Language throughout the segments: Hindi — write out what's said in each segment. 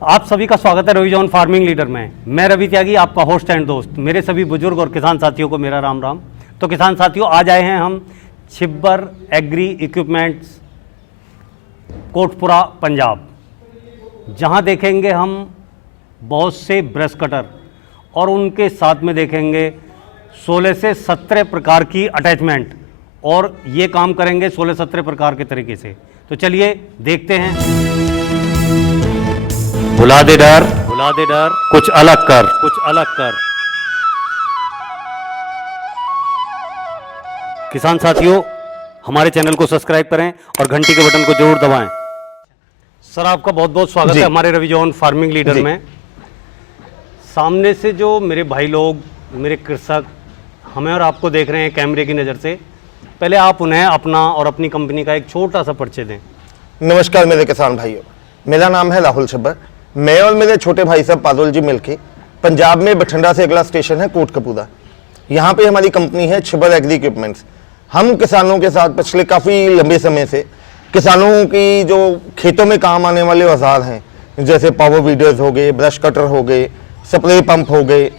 आप सभी का स्वागत है रवि जॉन फार्मिंग लीडर में। मैं रवि त्यागी, आपका होस्ट एंड दोस्त। मेरे सभी बुजुर्ग और किसान साथियों को मेरा राम राम। तो किसान साथियों, आज आए हैं हम छिब्बर एग्री इक्विपमेंट्स, कोटपुरा, पंजाब, जहां देखेंगे हम बहुत से ब्रश कटर और उनके साथ में देखेंगे 16 से 17 प्रकार की अटैचमेंट, और ये काम करेंगे 16-17 प्रकार के तरीके से। तो चलिए देखते हैं। भुला दे डर, कुछ अलग कर। किसान साथियों, हमारे चैनल को सब्सक्राइब करें और घंटी के बटन को जरूर दबाएं। सर, आपका बहुत बहुत स्वागत है हमारे रवि जॉन फार्मिंग लीडर में। सामने से जो मेरे भाई लोग, मेरे कृषक हमें और आपको देख रहे हैं कैमरे की नज़र से, पहले आप उन्हें अपना और अपनी कंपनी का एक छोटा सा परिचय दें। नमस्कार मेरे किसान भाइयों, मेरा नाम है राहुल छिब्बर। मैं और मेरे छोटे भाई साहब पादुल जी मिलके पंजाब में बठिंडा से अगला स्टेशन है कोटकपूरा, यहाँ पे हमारी कंपनी है छिब्बर एग्री इक्विपमेंट्स। हम किसानों के साथ पिछले काफ़ी लंबे समय से किसानों की जो खेतों में काम आने वाले औजार हैं, जैसे पावर वीडर्स हो गए, ब्रश कटर हो गए, स्प्रे पंप हो गए,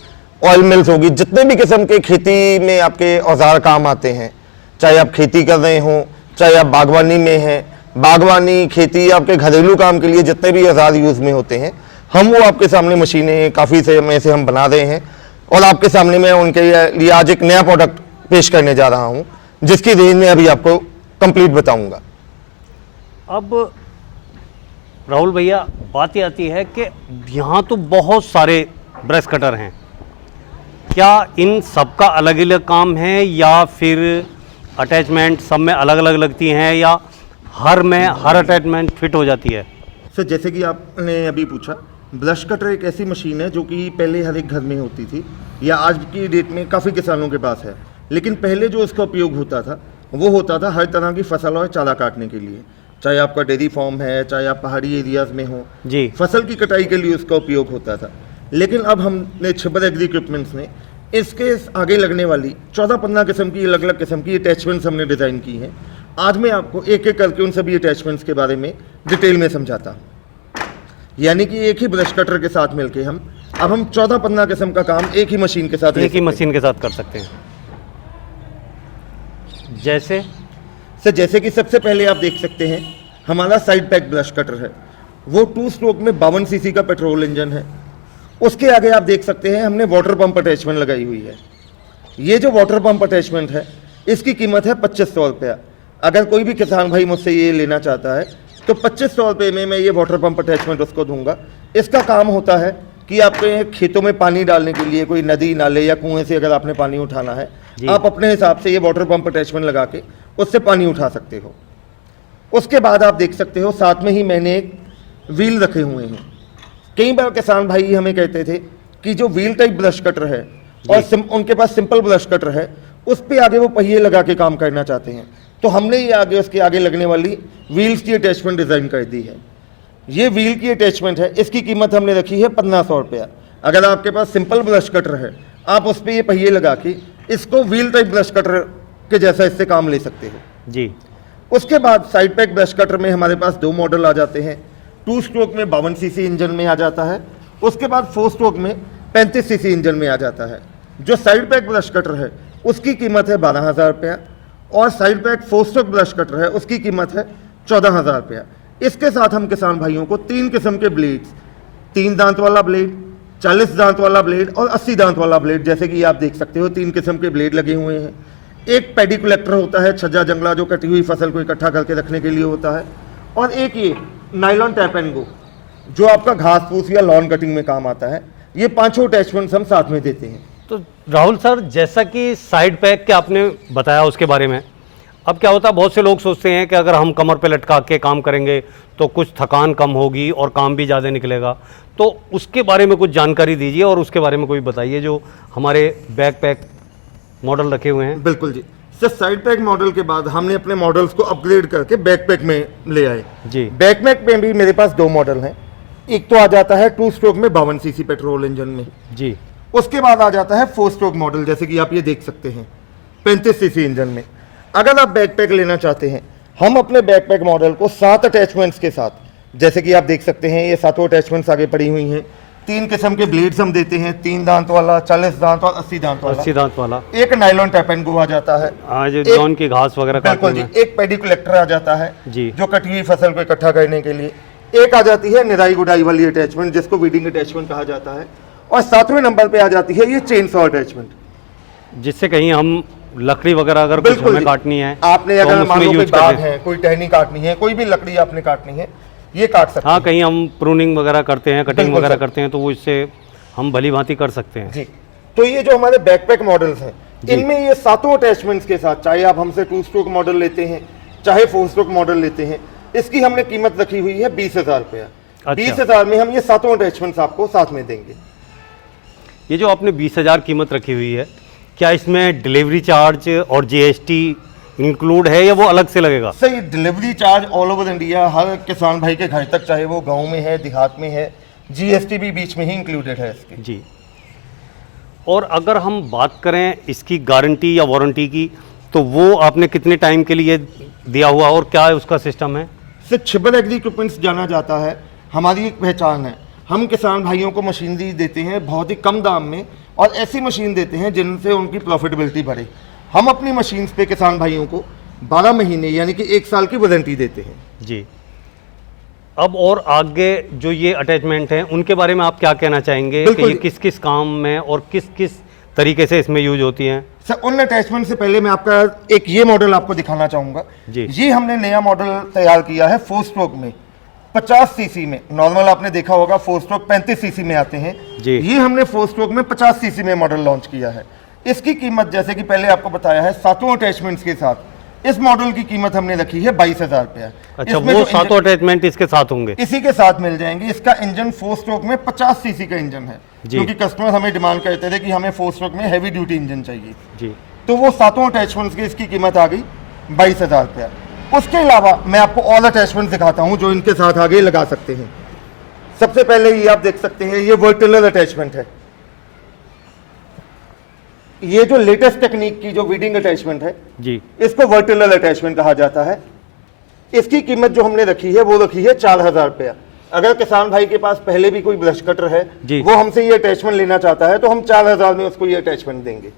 ऑयल मिल्स होगी, जितने भी किस्म के खेती में आपके औजार काम आते हैं, चाहे आप खेती कर रहे हों, चाहे आप बागवानी में हैं, बागवानी, खेती, आपके घरेलू काम के लिए जितने भी औजार यूज़ में होते हैं, हम वो आपके सामने मशीनें काफ़ी समय से हम बना रहे हैं। और आपके सामने मैं उनके लिए आज एक नया प्रोडक्ट पेश करने जा रहा हूँ, जिसकी रेंज में अभी आपको कंप्लीट बताऊँगा। अब राहुल भैया, बात ये आती है कि यहाँ तो बहुत सारे ब्रश कटर हैं, क्या इन सब का अलग अलग काम है या फिर अटैचमेंट सब में अलग अलग लगती हैं, या हर अटैचमेंट फिट हो जाती है? सर, जैसे कि आपने अभी पूछा, ब्रश कटर एक ऐसी मशीन है जो कि पहले हर एक घर में होती थी, या आज की डेट में काफ़ी किसानों के पास है। लेकिन पहले जो इसका उपयोग होता था वो होता था हर तरह की फसल और चारा काटने के लिए, चाहे आपका डेयरी फार्म है, चाहे आप पहाड़ी एरियाज़ में हो जी, फसल की कटाई के लिए उसका उपयोग होता था। लेकिन अब हमने छिब्बर एग्री इक्विपमेंट्स ने इसके आगे लगने वाली 14-15 किस्म की अलग अलग किस्म की अटैचमेंट्स हमने डिज़ाइन की हैं। आज मैं आपको एक एक करके उन सभी अटैचमेंट्स के बारे में डिटेल में समझाता हूँ। यानी कि एक ही ब्रश कटर के साथ मिलके हम 14-15 किस्म का काम एक ही मशीन के साथ कर सकते हैं। जैसे कि सबसे पहले आप देख सकते हैं, हमारा साइड पैक ब्रश कटर है, वो 2 स्ट्रोक में 52 सीसी का पेट्रोल इंजन है। उसके आगे आप देख सकते हैं हमने वाटर पंप अटैचमेंट लगाई हुई है। ये जो वाटर पंप अटैचमेंट है, इसकी कीमत है 2500 रुपया। अगर कोई भी किसान भाई मुझसे ये लेना चाहता है तो 2500 रुपये में मैं ये वाटर पंप अटैचमेंट उसको दूंगा। इसका काम होता है कि आपके खेतों में पानी डालने के लिए कोई नदी, नाले या कुएं से अगर आपने पानी उठाना है, आप अपने हिसाब से ये वाटर पंप अटैचमेंट लगा के उससे पानी उठा सकते हो। उसके बाद आप देख सकते हो साथ में ही मैंने एक व्हील रखे हुए हैं। कई बार किसान भाई हमें कहते थे कि जो व्हील टाइप ब्रश कटर है और उनके पास सिंपल ब्रश कटर है, उस पर आगे वो पहिए लगा के काम करना चाहते हैं, तो हमने ये आगे उसके आगे लगने वाली व्हील्स की अटैचमेंट डिज़ाइन कर दी है। ये व्हील की अटैचमेंट है, इसकी कीमत हमने रखी है 1500 रुपया। अगर आपके पास सिंपल ब्रश कटर है, आप उस पर ये पहिए लगा के इसको व्हील टाइप ब्रश कटर के जैसा इससे काम ले सकते हो जी। उसके बाद साइड पैक ब्रश कटर में हमारे पास 2 मॉडल आ जाते हैं। 2 स्ट्रोक में 52 सीसी इंजन में आ जाता है, उसके बाद 4 स्ट्रोक में 35 सीसी इंजन में आ जाता है। जो साइड पैक ब्रश कटर है उसकी कीमत है 12,000 रुपया, और side pack 4 stroke brush cutter है उसकी कीमत है 14,000 रुपया। इसके साथ हम किसान भाइयों को 3 किस्म के ब्लेड्स, 3 दांत वाला ब्लेड, 40 दांत वाला ब्लेड और 80 दांत वाला ब्लेड, जैसे कि आप देख सकते हो 3 किस्म के ब्लेड लगे हुए हैं। एक पैडी कलेक्टर होता है, छज्जा जंगला, जो कटी हुई फसल को इकट्ठा करके रखने के लिए होता है, और एक ये नायलॉन टैप एंड गो, जो आपका घास फूस या लॉन कटिंग में काम आता है। ये 5 अटैचमेंट्स हम साथ में देते हैं। तो राहुल सर, जैसा कि साइड पैक के आपने बताया उसके बारे में, अब क्या होता है, बहुत से लोग सोचते हैं कि अगर हम कमर पे लटका के काम करेंगे तो कुछ थकान कम होगी और काम भी ज़्यादा निकलेगा, तो उसके बारे में कुछ जानकारी दीजिए और उसके बारे में कोई बताइए जो हमारे बैक पैक मॉडल रखे हुए हैं। बिल्कुल जी सर, साइड पैक मॉडल के बाद हमने अपने मॉडल्स को अपग्रेड करके बैक पैक में ले आए जी। बैक पैक में भी मेरे पास 2 मॉडल हैं। एक तो आ जाता है 2 स्ट्रोक में 52 सीसी पेट्रोल इंजन में जी। उसके बाद आ जाता है 4 स्ट्रोक मॉडल, जैसे कि आप ये देख सकते हैं 35 सीसी इंजन में। अगर आप बैकपैक लेना चाहते हैं, हम अपने बैकपैक मॉडल को 7 अटैचमेंट्स के साथ जैसे कि आप देख सकते हैं ये सातों अटैचमेंट्स आगे पड़ी हुई हैं। 3 किस्म के ब्लेड्स हम देते हैं, 3 दांत वाला, 40 दांत और 80 दांत वाला। 80 दांत वाला। एक नायलॉन टैप एंड गो आ जाता है। आज जॉन की घास वगैरह बिल्कुल काटने जी। में। एक पेडी कलेक्टर आ जाता है जी। जो कटी हुई फसल को इकट्ठा करने के लिए। एक आ जाती है निराई गुडाई वाली अटैचमेंट जिसको वीडिंग अटैचमेंट कहा जाता है। और 7वें नंबर पे आ जाती है ये चेन सॉ अटैचमेंट, जिससे कहीं हम लकड़ी वगैरह अगर कुछ बिल्कुल हमें जी। काटनी है आपने तो अगर हम मान उसमें लो कोई यूज कर बाग दें। है, कोई टहनी काटनी है, कोई भी लकड़ी आपने काटनी है, ये काट सकते हाँ, हैं। कहीं हम प्रूनिंग वगैरह करते हैं, कटिंग बिल्कुल वगैरह सर। करते हैं, तो वो इससे हम भली भांति कर सकते हैं। जी। तो ये जो हमारे बैकपैक मॉडल्स हैं, इनमें ये सातों अटैचमेंट्स के साथ, चाहे आप हमसे 2 स्ट्रोक मॉडल लेते हैं, चाहे 4 स्ट्रोक मॉडल लेते हैं, इसकी हमने कीमत रखी हुई है 20,000 रुपया। अच्छा। 20,000 में हम ये सातों अटैचमेंट्स आपको साथ में देंगे। ये जो आपने 20,000 कीमत रखी हुई है, क्या इसमें डिलीवरी चार्ज और जीएसटी इंक्लूड है या वो अलग से लगेगा? सर ये delivery charge all over India हर किसान भाई के घर तक, चाहे वो गांव में है, देहात में है, जीएसटी भी बीच में ही इंक्लूडेड है इसकी। जी। और अगर हम बात करें इसकी गारंटी या वारंटी की, तो वो आपने कितने टाइम के लिए दिया हुआ और क्या उसका सिस्टम है? सिर्फ छिबर एग्री इक्विपमेंट्स जाना जाता है, हमारी एक पहचान है। हम किसान भाइयों को मशीनरी देते हैं बहुत ही कम दाम में और ऐसी मशीन देते हैं जिनसे उनकी प्रॉफिटेबिलिटी बढ़े। हम अपनी मशीन्स पे किसान भाइयों को 12 महीने यानी कि 1 साल की वारंटी देते हैं। जी। अब और आगे जो ये अटैचमेंट हैं उनके बारे में आप क्या कहना चाहेंगे कि बिल्कुल। ये किस किस काम में और किस किस तरीके से इसमें यूज होती हैं? सर उन अटैचमेंट से पहले मैं आपका एक ये मॉडल आपको दिखाना चाहूँगा। जी। ये हमने नया मॉडल तैयार किया है 4 स्ट्रोक में, 50 सीसी में। नॉर्मल आपने देखा होगा 4 स्ट्रोक 35 सीसी में आते हैं। जी। ये हमने 4 स्ट्रोक में 50 सीसी में मॉडल लॉन्च किया है। इसकी कीमत जैसे कि पहले आपको बताया है, सातों अटैचमेंट्स के साथ इस मॉडल की कीमत हमने रखी है 22,000 रुपया। अच्छा, इसमें वो जो सातों अटैचमेंट इसके साथ होंगे? इसी के साथ मिल जाएंगे। इसका इंजन 4 स्ट्रोक में 50 सीसी का इंजन है, जी। क्योंकि कस्टमर हमें डिमांड करते थे कि हमें 4 स्ट्रोक में हैवी ड्यूटी इंजन चाहिए। जी। तो वो सातों अटैचमेंट्स की इसकी कीमत आ गई 22,000 रुपया। उसके अलावा मैं आपको और अटैचमेंट दिखाता हूं जो इनके साथ आगे लगा सकते हैं। सबसे पहले ये आप देख सकते हैं, ये वर्टिकल अटैचमेंट है। ये जो लेटेस्ट टेक्निक की जो वीडिंग अटैचमेंट है, जी। इसको वर्टिकल अटैचमेंट कहा जाता है। इसकी कीमत जो हमने रखी है वो रखी है 4,000 रुपया। अगर किसान भाई के पास पहले भी कोई ब्रश कटर है, जी। वो हमसे ये अटैचमेंट लेना चाहता है, तो हम 4,000 में उसको ये अटैचमेंट देंगे।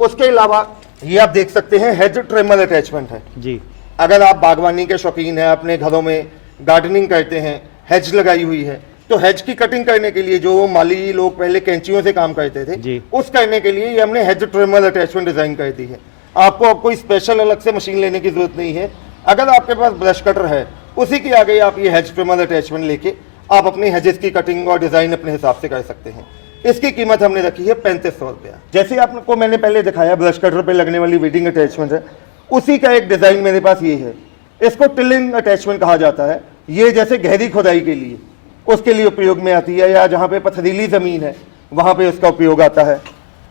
उसके अलावा ये आप देख सकते हैं हेज ट्रिमर अटैचमेंट है। जी। अगर आप बागवानी के शौकीन हैं, अपने घरों में गार्डनिंग करते हैं, हेज लगाई हुई है, तो हेज की कटिंग करने के लिए जो माली लोग पहले कैंचियों से काम करते थे, जी। उस करने के लिए ये हमने हेज ट्रिमर अटैचमेंट डिजाइन कर दी है। आपको अब कोई स्पेशल अलग से मशीन लेने की जरूरत नहीं है। अगर आपके पास ब्रश कटर है, उसी के आगे आप ये हेज ट्रिमर अटैचमेंट लेके आप अपनी हेजेस की कटिंग और डिजाइन अपने हिसाब से कर सकते हैं। इसकी कीमत हमने रखी है 3500 रुपया। जैसे आपको मैंने पहले दिखाया ब्रश कटर पे लगने वाली वीडिंग अटैचमेंट है, उसी का एक डिजाइन मेरे पास ये है। इसको टिलिंग अटैचमेंट कहा जाता है। ये जैसे गहरी खुदाई के लिए उसके लिए उपयोग में आती है, या जहाँ पे पथरीली जमीन है वहाँ पे उसका उपयोग आता है।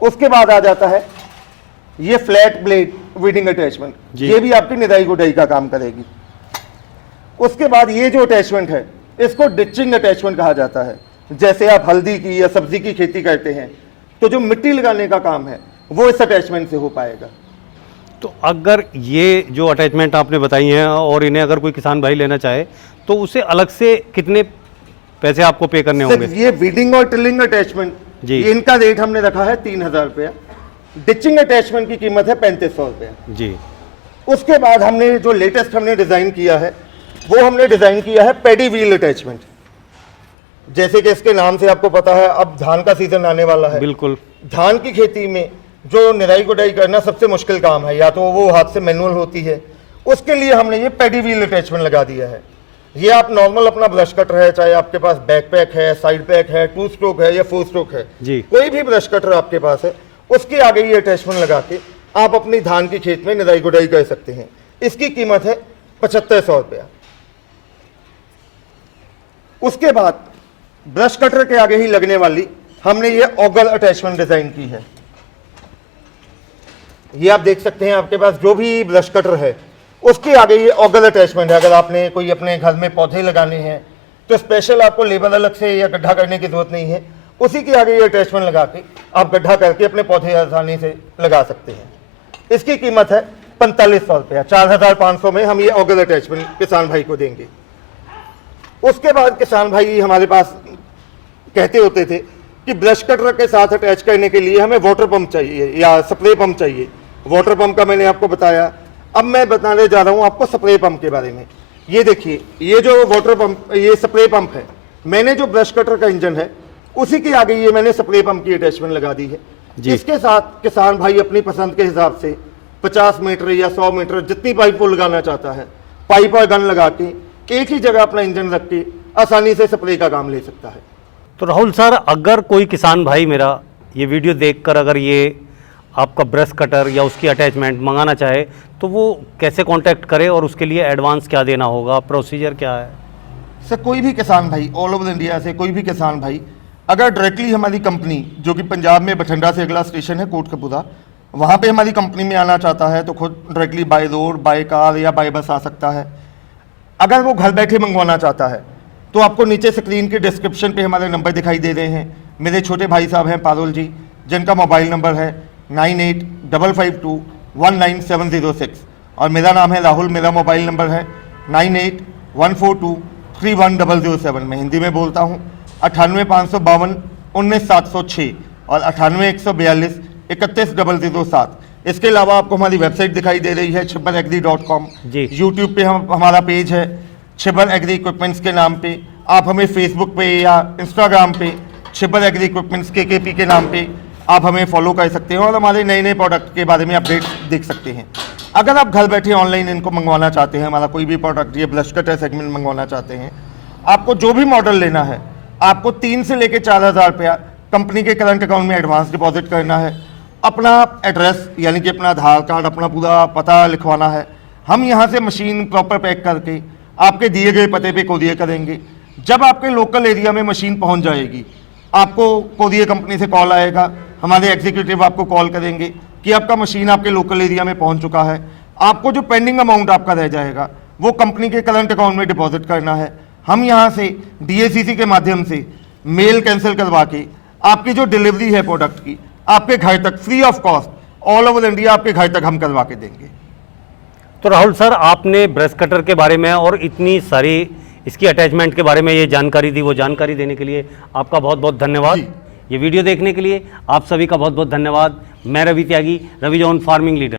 उसके बाद आ जाता है ये फ्लैट ब्लेड वीडिंग अटैचमेंट, ये भी आपकी निदाई गुडाई का काम करेगी। उसके बाद ये जो अटैचमेंट है इसको डिचिंग अटैचमेंट कहा जाता है। जैसे आप हल्दी की या सब्जी की खेती करते हैं, तो जो मिट्टी लगाने का काम है वो इस अटैचमेंट से हो पाएगा। तो अगर ये जो अटैचमेंट आपने बताई हैं और इन्हें अगर कोई किसान भाई लेना चाहे तो उसे अलग से कितने पैसे आपको पे करने होंगे? ये वीडिंग और टिलिंग अटैचमेंट, जी। इनका रेट हमने रखा है 3,000 रुपया। डिचिंग अटैचमेंट की कीमत है 3500 रुपया। जी। उसके बाद हमने जो लेटेस्ट हमने डिजाइन किया है, वो हमने डिजाइन किया है पैडी व्हील अटैचमेंट। जैसे कि इसके नाम से आपको पता है, अब धान का सीजन आने वाला है। बिल्कुल। धान की खेती में जो निराई गुडाई करना सबसे मुश्किल काम है, या तो वो हाथ से मैनुअल होती है, उसके लिए हमने ये पैडी व्हील अटैचमेंट लगा दिया है। ये आप नॉर्मल अपना ब्रश कटर है, चाहे आपके पास बैक पैक है, साइड पैक है, 2 स्ट्रोक है या 4 स्ट्रोक है, जी। कोई भी ब्रश कटर आपके पास है, उसके आगे ये अटैचमेंट लगा के आप अपनी धान की खेत में निराई गुडाई कर सकते हैं। इसकी कीमत है 7500 रुपया। उसके बाद ब्रश कटर के आगे ही लगने वाली हमने ये ऑगल अटैचमेंट डिजाइन की है। ये आप देख सकते हैं, आपके पास जो भी ब्रश कटर है उसके आगे ये ऑगल अटैचमेंट है। अगर आपने कोई अपने घर में पौधे लगाने हैं तो स्पेशल आपको लेबल अलग से या गड्ढा करने की जरूरत नहीं है, उसी के आगे ये अटैचमेंट लगा के आप गड्ढा करके अपने पौधे आसानी से लगा सकते हैं। इसकी कीमत है 4500 रुपया। 4500 में हम ये ऑगल अटैचमेंट किसान भाई को देंगे। उसके बाद किसान भाई हमारे पास कहते होते थे कि ब्रश कटर के साथ अटैच करने के लिए हमें वाटर पंप चाहिए या स्प्रे पंप चाहिए। वाटर पंप का मैंने आपको बताया। अब मैं बताने जा रहा हूं आपको स्प्रे पंप के बारे में। ये देखिए, ये जो वाटर पंप, ये स्प्रे पंप है। मैंने जो ब्रश कटर का इंजन है उसी के आगे ये मैंने स्प्रे पंप की अटैचमेंट लगा दी है। इसके साथ किसान भाई अपनी पसंद के हिसाब से 50 मीटर या 100 मीटर जितनी पाइप वो लगाना चाहता है, पाइप और गन लगा के एक ही जगह अपना इंजन रख के आसानी से स्प्रे का काम ले सकता है। तो राहुल सर, अगर कोई किसान भाई मेरा ये वीडियो देखकर अगर ये आपका ब्रश कटर या उसकी अटैचमेंट मंगाना चाहे तो वो कैसे कांटेक्ट करे और उसके लिए एडवांस क्या देना होगा, प्रोसीजर क्या है? सर, कोई भी किसान भाई ऑल ओवर इंडिया से कोई भी किसान भाई अगर डायरेक्टली हमारी कंपनी, जो कि पंजाब में बठिंडा से अगला स्टेशन है कोटकपुरा, वहाँ पे हमारी कंपनी में आना चाहता है तो खुद directly by road, by car या बाय बस आ सकता है। अगर वो घर बैठे मंगवाना चाहता है तो आपको नीचे स्क्रीन के डिस्क्रिप्शन पे हमारे नंबर दिखाई दे रहे हैं। मेरे छोटे भाई साहब हैं पारुल जी, जिनका मोबाइल नंबर है 9855219706 और मेरा नाम है राहुल। मेरा मोबाइल नंबर है 9814231007। मैं हिंदी में बोलता हूँ 9855219706 और 9814231007। इसके अलावा आपको हमारी वेबसाइट दिखाई दे रही है chibbaragri.com। जी। यूट्यूब पे हमारा पेज है छिब्बर एग्री इक्विपमेंट्स के नाम पे। आप हमें फेसबुक पे या इंस्टाग्राम पे छिब्बर एग्री इक्विपमेंट्स KKP के नाम पे आप हमें फॉलो कर सकते हैं और हमारे नए नए प्रोडक्ट के बारे में अपडेट देख सकते हैं। अगर आप घर बैठे ऑनलाइन इनको मंगवाना चाहते हैं, हमारा कोई भी प्रोडक्ट, ये ब्रश कटर सेगमेंट मंगवाना चाहते हैं, आपको जो भी मॉडल लेना है आपको 3 से लेकर 4,000 रुपया कंपनी के करंट अकाउंट में एडवांस डिपॉजिट करना है। अपना एड्रेस यानी कि अपना आधार कार्ड, अपना पूरा पता लिखवाना है। हम यहाँ से मशीन प्रॉपर पैक करके आपके दिए गए पते पे कोरियर करेंगे। जब आपके लोकल एरिया में मशीन पहुँच जाएगी, आपको कोरियर कंपनी से कॉल आएगा, हमारे एग्जीक्यूटिव आपको कॉल करेंगे कि आपका मशीन आपके लोकल एरिया में पहुँच चुका है। आपको जो पेंडिंग अमाउंट आपका रह जाएगा वो कंपनी के करंट अकाउंट में डिपॉजिट करना है। हम यहाँ से DACC के माध्यम से मेल कैंसिल करवा के आपकी जो डिलीवरी है प्रोडक्ट की आपके घर तक free of cost all over India आपके घर तक हम करवा के देंगे। तो राहुल सर, आपने ब्रश कटर के बारे में और इतनी सारी इसकी अटैचमेंट के बारे में ये जानकारी दी, वो जानकारी देने के लिए आपका बहुत बहुत धन्यवाद। ये वीडियो देखने के लिए आप सभी का बहुत बहुत धन्यवाद। मैं रवि त्यागी, रवि जॉन फार्मिंग लीडर।